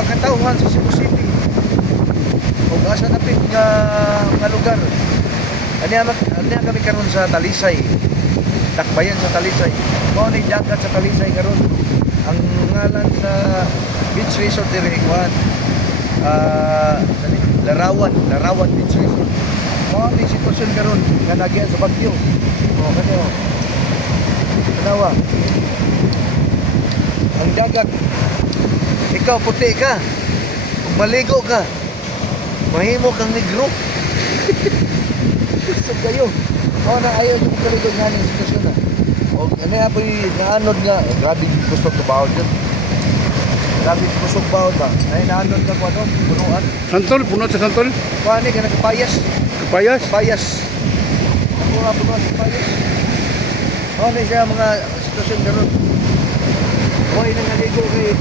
mga katauhan sa Cebu City. O asa napit nga mga lugar. Ani kami karon sa Talisay. Takbayan sa Talisay. Mao ni dagat sa Talisay karon. Ang ngalan sa beach resort diri kuan. Larawan Beach Resort. Mao ni sitwasyon karon nga nagyan sa bagyo. O kanyo. Tanawa. Ang dagat. Ikaw puti ka. Kung maligo ka, mahimo kang negro. Gusto kayo. O na ayaw yung kaligo nga ng sitwasyon na. O ano nga po yung naanod nga. Grabe gusto ko bawal dyan. Grabe gusto ko bawal ba. Ay naanod ka ko ano. Punuan. Santol, puno sa santol. Paano ka nagpayas? Kapayas. Payas. Ako nga punuan sa payas. O na siya mga sitwasyon karon. Huwag na naligo kay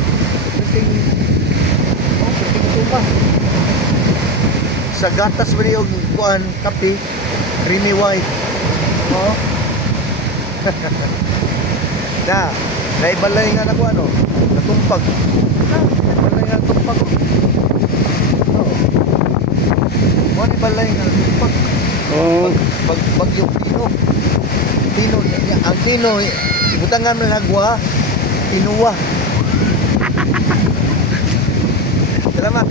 Kristing Tuma. Sa gatas ba yung kuan kape, creamy white. Oo. Naibalay nga na ko ano, natumpag. Naibalay nga natumpag. Oo. Naibalay nga natumpag. Oh. Bagyong Tino. Ang Tino, ibutangan mo ng hagwa, Tinuwa. Salamat.